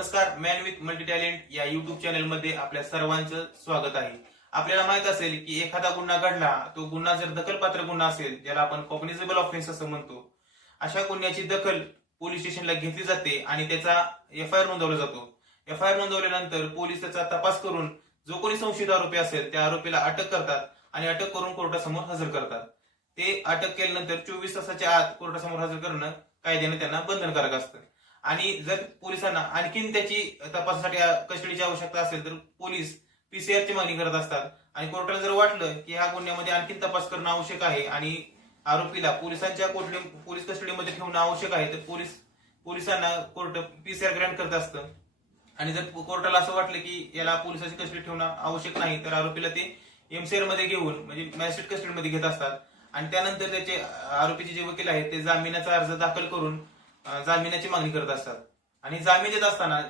नमस्कार man with multi talent या YouTube चॅनलमध्ये आपल्या सर्वांचं स्वागत आहे. आपल्याला माहीत असेल की एखादा गुन्हा घडला तो गुन्हा जर दखलपात्र गुन्हा असेल ज्याला आपण कॉग्निझेबल ऑफेन्स असं म्हणतो अशा गुन्ह्याची दखल पोलीस स्टेशनला घेतली जाते आणि त्याचा एफ आय आर नोंदवला जातो. एफ आय आर नोंदवल्यानंतर पोलीस त्याचा तपास करून जो कोणी संशयित आरोपी असेल त्या आरोपीला अटक करतात आणि अटक करून कोर्टासमोर हजर करतात. ते अटक केल्यानंतर चोवीस तासाच्या आत कोर्टासमोर हजर करणं कायद्याने त्यांना बंधनकारक असतं. आणि जर पोलिसांना आणखीन त्याची तपासासाठी कस्टडीची आवश्यकता असेल तर पोलीस पीसीआर ची मागणी करत असतात. आणि कोर्टाला जर वाटलं की ह्या गुन्ह्यामध्ये आणखीन तपास करणं आवश्यक आहे आणि आरोपीला पोलिसांच्या कोठडी पोलीस कस्टडीमध्ये ठेवणं आवश्यक आहे तर पोलीस पोलिसांना कोर्ट पीसीआर ग्रँट करत असतं. आणि जर कोर्टाला असं वाटलं की याला पोलिसांची कस्टडी ठेवणं आवश्यक नाही तर आरोपीला ते एमसीआरमध्ये घेऊन म्हणजे मॅजिस्ट्रेट कस्टडीमध्ये घेत असतात. आणि त्यानंतर त्याचे आरोपीचे जे वकील आहेत ते जामिनाचा अर्ज दाखल करून जामिनाची मागणी करत असतात. आणि जामीन देत असताना